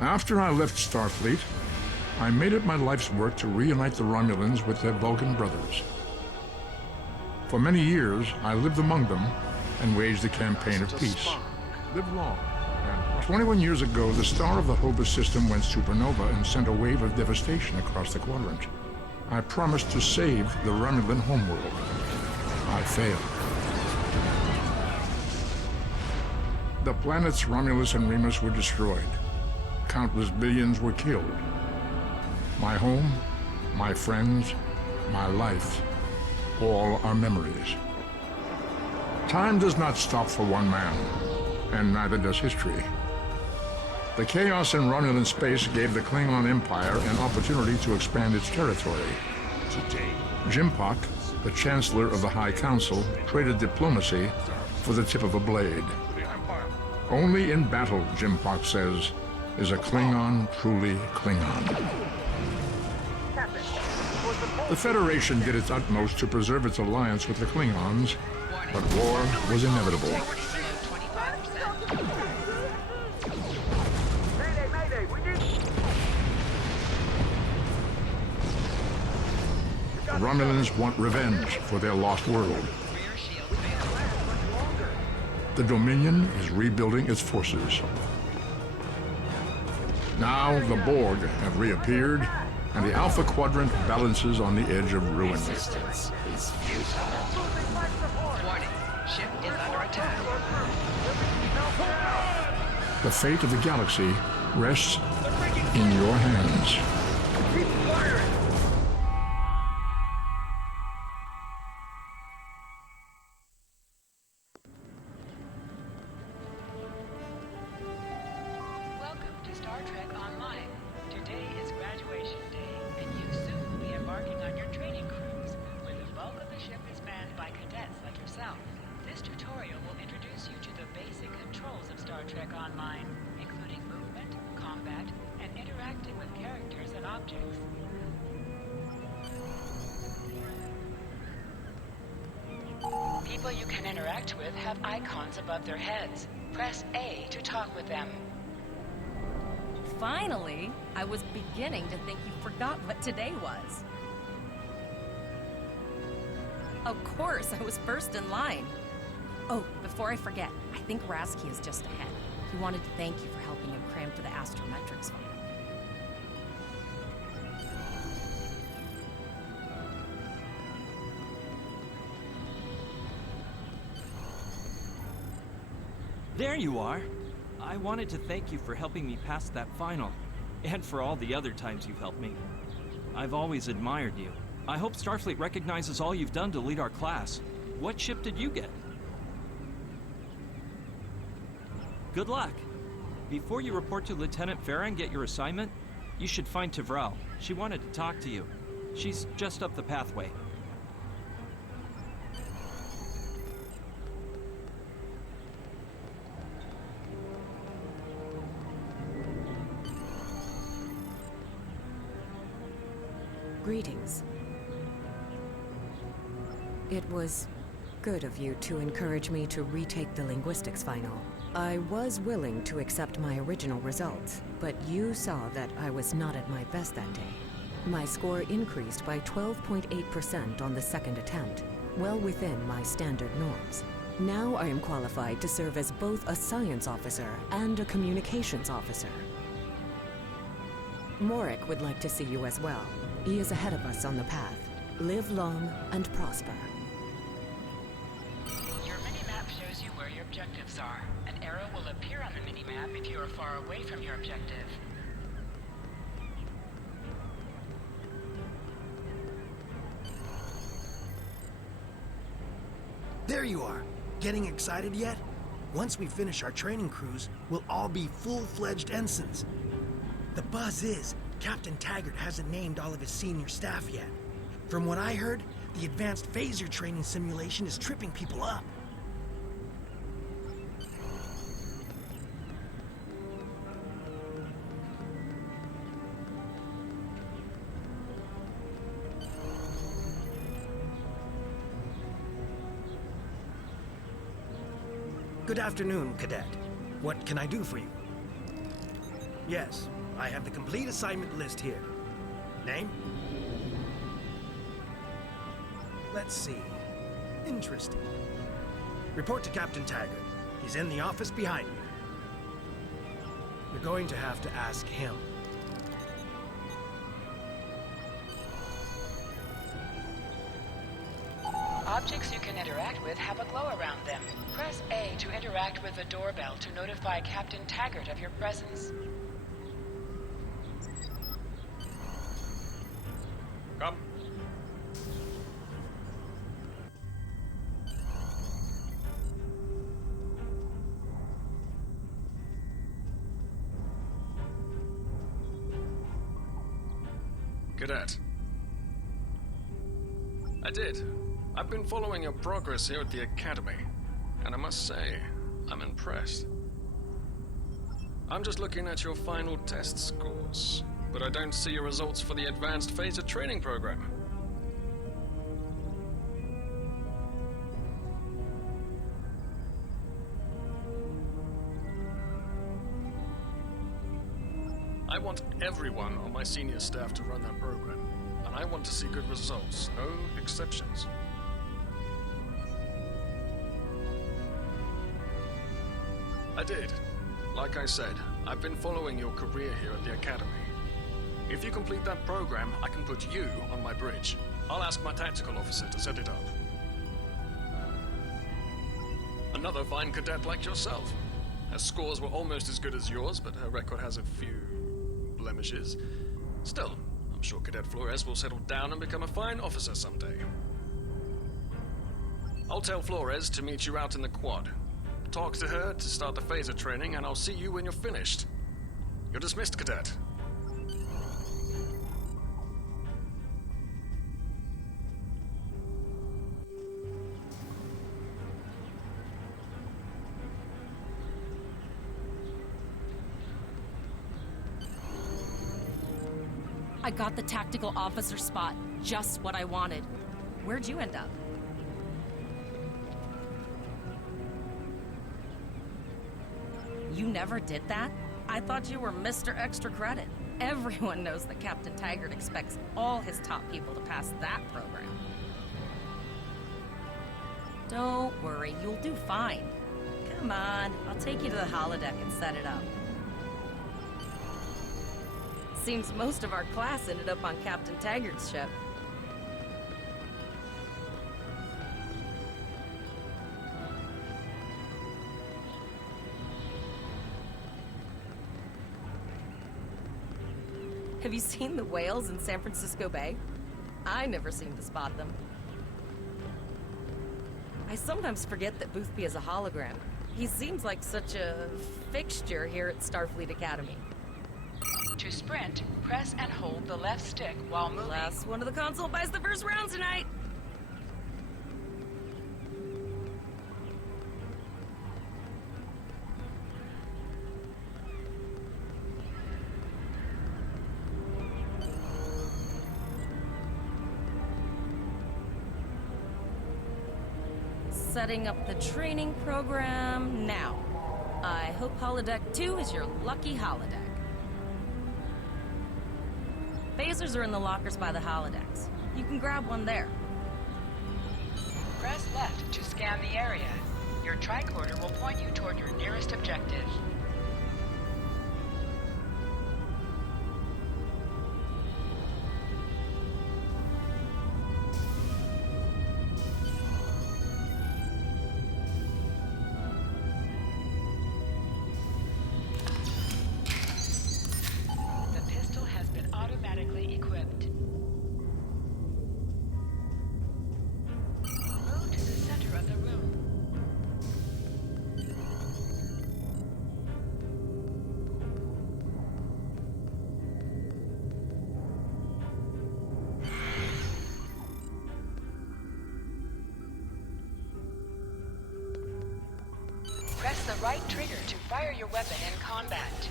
After I left Starfleet, I made it my life's work to reunite the Romulans with their Vulcan brothers. For many years, I lived among them and waged a campaign of peace. Live long. 21 years ago, the star of the Hobus system went supernova and sent a wave of devastation across the quadrant. I promised to save the Romulan homeworld. I failed. The planets Romulus and Remus were destroyed. Countless billions were killed. My home, my friends, my life, all are memories. Time does not stop for one man, and neither does history. The chaos in Romulan space gave the Klingon Empire an opportunity to expand its territory. Today, Jimpak, the Chancellor of the High Council, traded diplomacy for the tip of a blade. Only in battle, Jimpak says, is a Klingon truly Klingon. The Federation did its utmost to preserve its alliance with the Klingons, but war was inevitable. The Romulans want revenge for their lost world. The Dominion is rebuilding its forces. Now the Borg have reappeared, and the Alpha Quadrant balances on the edge of ruin. Resistance is futile. Warning, ship is under attack. The fate of the galaxy rests in your hands. keep firing! Welcome to Star Trek Online. Today is graduation day, and you soon will be embarking on your training cruise, where the bulk of the ship is manned by cadets like yourself. This tutorial will introduce you to the basic controls of Star Trek Online, including movement, combat, and interacting with characters and objects. People you can interact with have icons above their heads. Press A to talk with them. Finally! I was beginning to think you forgot what today was. Of course, I was first in line. Oh, before I forget, I think Rasky is just ahead. He wanted to thank you for helping him cram for the astrometrics final. There you are! I wanted to thank you for helping me pass that final, and for all the other times you've helped me. I've always admired you. I hope Starfleet recognizes all you've done to lead our class. What ship did you get? Good luck! Before you report to Lieutenant Farah and get your assignment, you should find Tavrel. She wanted to talk to you. She's just up the pathway. Greetings. It was good of you to encourage me to retake the linguistics final. I was willing to accept my original results, but you saw that I was not at my best that day. My score increased by 12.8% on the second attempt, well within my standard norms. Now I am qualified to serve as both a science officer and a communications officer. Morik would like to see you as well. He is ahead of us on the path. Live long and prosper. Your mini-map shows you where your objectives are. An arrow will appear on the mini-map if you are far away from your objective. There you are. Getting excited yet? Once we finish our training cruise, we'll all be full-fledged ensigns. The buzz is, Captain Taggart hasn't named all of his senior staff yet. From what I heard, the advanced phaser training simulation is tripping people up. Good afternoon, Cadet. What can I do for you? Yes, I have the complete assignment list here. Name? Let's see. Interesting. Report to Captain Taggart. He's in the office behind you. You're going to have to ask him. Objects you can interact with have a glow around them. Press A to interact with the doorbell to notify Captain Taggart of your presence. Come. Cadet. I did. I've been following your progress here at the Academy, and I must say, I'm impressed. I'm just looking at your final test scores, but I don't see your results for the Advanced Phaser Training Program. I want everyone on my senior staff to run that program, and I want to see good results, no exceptions. I did. Like I said, I've been following your career here at the Academy. If you complete that program, I can put you on my bridge. I'll ask my tactical officer to set it up. Another fine cadet like yourself. Her scores were almost as good as yours, but her record has a few blemishes. Still, I'm sure Cadet Flores will settle down and become a fine officer someday. I'll tell Flores to meet you out in the quad. Talk to her to start the phaser training, and I'll see you when you're finished. You're dismissed, Cadet. I got the tactical officer spot. Just what I wanted. Where'd you end up? You never did that? I thought you were Mr. Extra Credit. Everyone knows that Captain Taggart expects all his top people to pass that program. Don't worry, you'll do fine. Come on, I'll take you to the holodeck and set it up. Seems most of our class ended up on Captain Taggart's ship. Have you seen the whales in San Francisco Bay? I never seem to spot them. I sometimes forget that Boothby is a hologram. He seems like such a fixture here at Starfleet Academy. To sprint, press and hold the left stick while moving. Last one of the console buys the first round tonight. Setting up the training program now. I hope Holodeck 2 is your lucky holodeck. Phasers are in the lockers by the holodecks. You can grab one there. Press left to scan the area. Your tricorder will point you toward your nearest objective. The pistol has been automatically equipped. Move to the center of the room. Press the right trigger to fire your weapon in combat.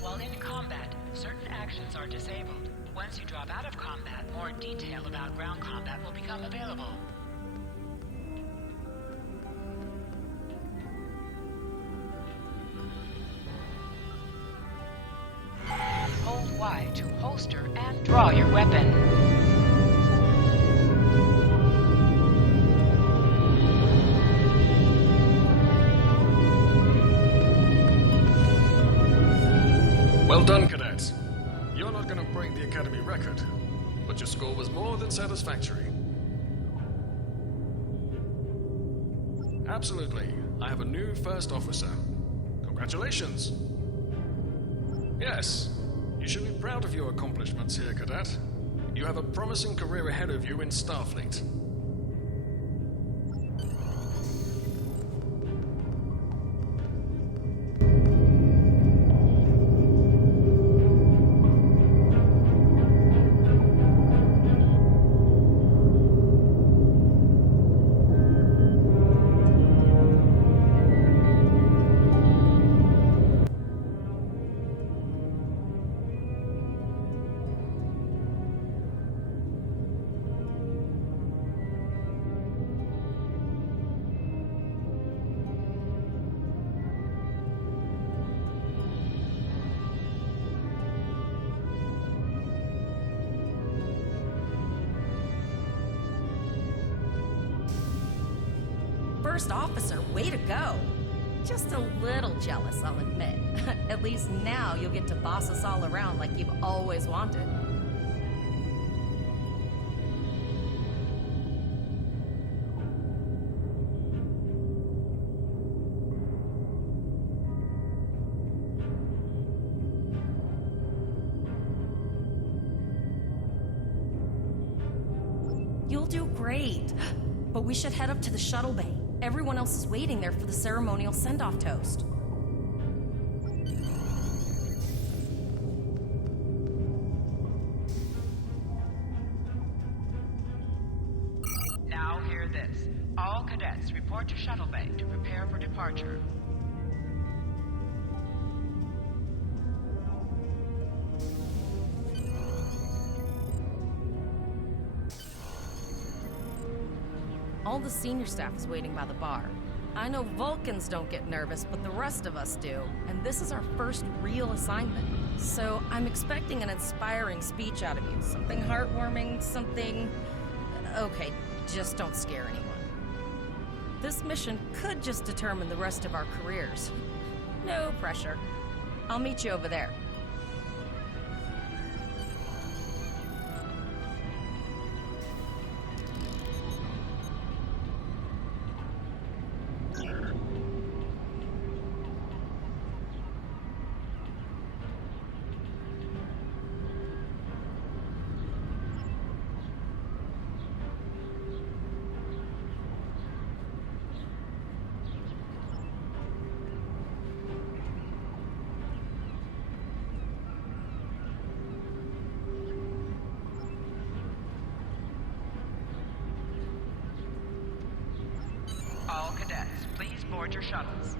While in combat, certain actions are are disabled. Once you drop out of combat, more detail about ground combat will become available. Hold Y to holster and draw your weapon. Well done, cadets. You're not going to break the Academy record, but your score was more than satisfactory. Absolutely. I have a new first officer. Congratulations. Yes, you should be proud of your accomplishments here, cadet. You have a promising career ahead of you in Starfleet. First officer, way to go. Just a little jealous, I'll admit. At least now you'll get to boss us all around like you've always wanted. You'll do great. But we should head up to the shuttle bay. Everyone else is waiting there for the ceremonial send-off toast. Now hear this. All cadets report to shuttle bay to prepare for departure. All the senior staff is waiting by the bar. I know Vulcans don't get nervous, but the rest of us do. And this is our first real assignment. So I'm expecting an inspiring speech out of you. Something heartwarming, something... Okay, just don't scare anyone. This mission could just determine the rest of our careers. No pressure. I'll meet you over there. All cadets, please board your shuttles.